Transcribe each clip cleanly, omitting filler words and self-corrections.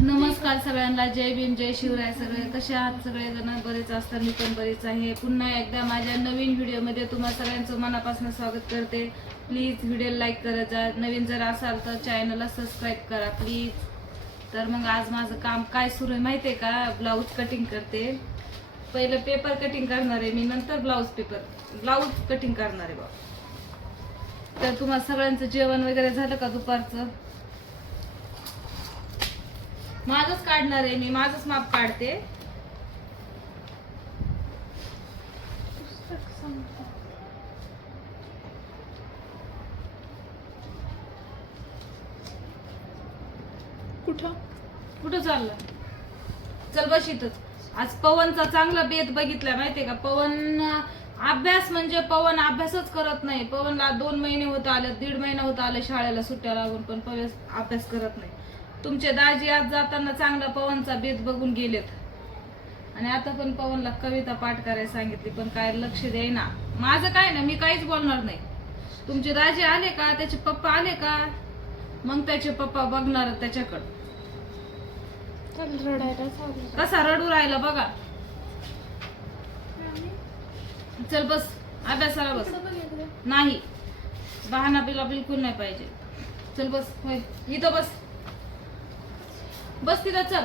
नमस्कार सगळ्यांना, जय भीम, जय शिवराय. सगळे कसे आहात? सगळेजण बरेच असतात, मी पण बरीच आहे. पुन्हा एकदा माझ्या नवीन व्हिडिओमध्ये तुम्हा सगळ्यांचं मनापासून स्वागत करते. प्लीज व्हिडिओ लाईक करत जा. नवीन जर असाल तर चॅनलला सबस्क्राईब करा प्लीज. तर मग आज माझं काम काय सुरू आहे माहिती आहे का? ब्लाऊज कटिंग करते. पहिलं पेपर कटिंग करणार आहे मी, नंतर ब्लाऊज कटिंग करणार आहे बा. तर तुम्हा सगळ्यांचं जेवण वगैरे झालं का दुपारचं? माझंच काढणार आहे मी, माझंच माप काढते. कुठं चाललं? चल बस इथंच. आज पवनचा चांगला बेत बघितला माहितीये का? पवन अभ्यास म्हणजे पवन अभ्यासच करत नाही. पवनला 2 महिने होत आले, 1.5 महिना होत आले शाळेला सुट्ट्या लागून, पण पवन अभ्यास करत नाही. तुमचे दाजी आज जाताना चांगला पवनचा बेत बघून गेलेत. आणि आता पण पवनला कविता पाठ करायला सांगितली, पण काय लक्ष देईना. माझं काय ना, मी काहीच बोलणार नाही. तुमचे दाजी आले का, त्याचे पप्पा आले का, मग त्याचे पप्पा बघणार त्याच्याकडं. कसा रडू राहिला बघा. चल बस, अभ्यासाला बस. नाही, बहाना बिलकुल नाही पाहिजे. चल बस, होय इथं बस, बस तिथं. चल,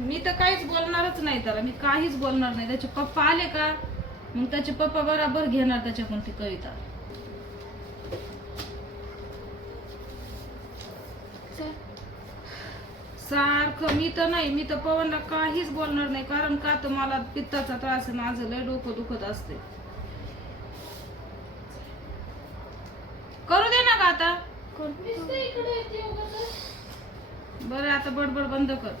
मी तर काहीच बोलणारच नाही त्याला, मी काहीच बोलणार नाही. त्याचे पप्पा आले का, मग त्याचे पप्पा बरोबर घेणार त्याच्याकडून ती कविता. सारखं मी तर पवनला काहीच बोलणार नाही. कारण का तर मला पित्ताचा त्रास आहे, माझं लय डोकं दुखत असते. करू दे ना का आता. बरं, आता बडबड बंद कर.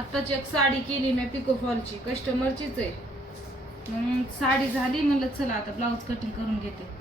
आत्ताच एक साडी केली मी पिको फॉलची, कस्टमरचीच आहे. मग साडी झाली, म्हणलं चला आता ब्लाऊज कटिंग करून घेते.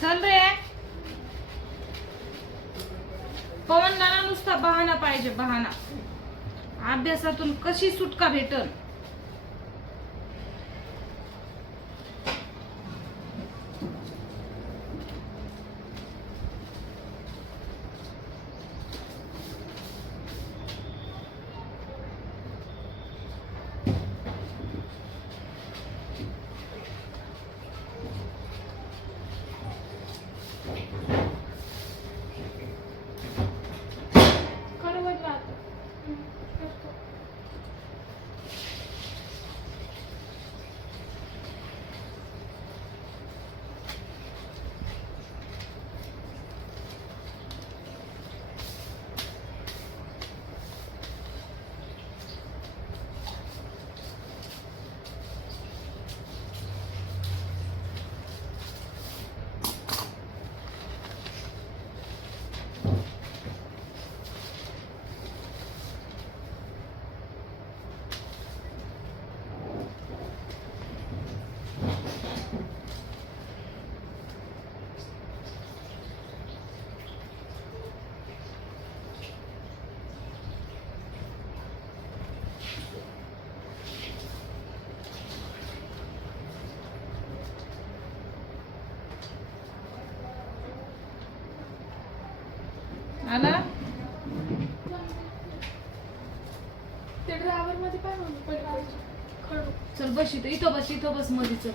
चल रे. पवनला ना नुसता बहाना पाहिजे, बहाना. अभ्यासातून कशी सुटका भेटल. आला ते ड्रायव्हर मध्ये काय म्हणून पहिले खडू. चल बस इथं बस मध्ये चल.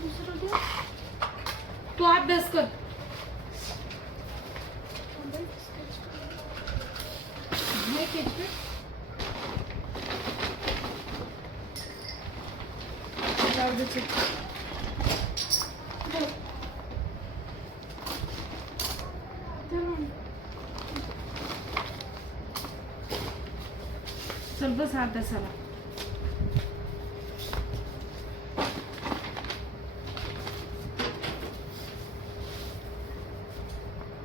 दुसरं दे. तू अभ्यास कर. नाही केली? जाऊ दे चल. दे. दे मग. चल बस अभ्यासाला.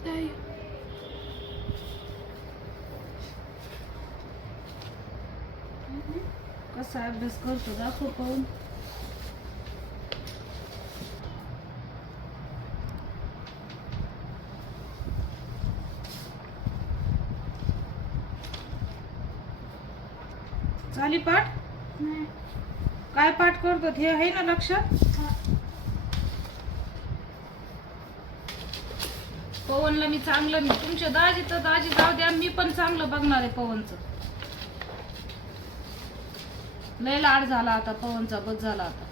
दे. कसा अभ्यास करतो दाखव पाहून. झाली पाठ? नाही. काय पाठ करतात हे आहे ना लक्षात? हा. पवनला मी तुमच्या दाजी तर दाजी जाऊ द्या, मी पण चांगलं बघणार आहे पवनचं. लय लाड झाला आता पवनचा, बस झाला आता.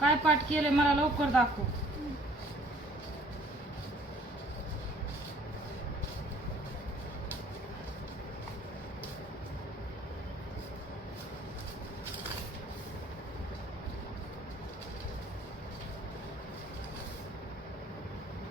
काय पाठ केलंय मला लवकर दाखव.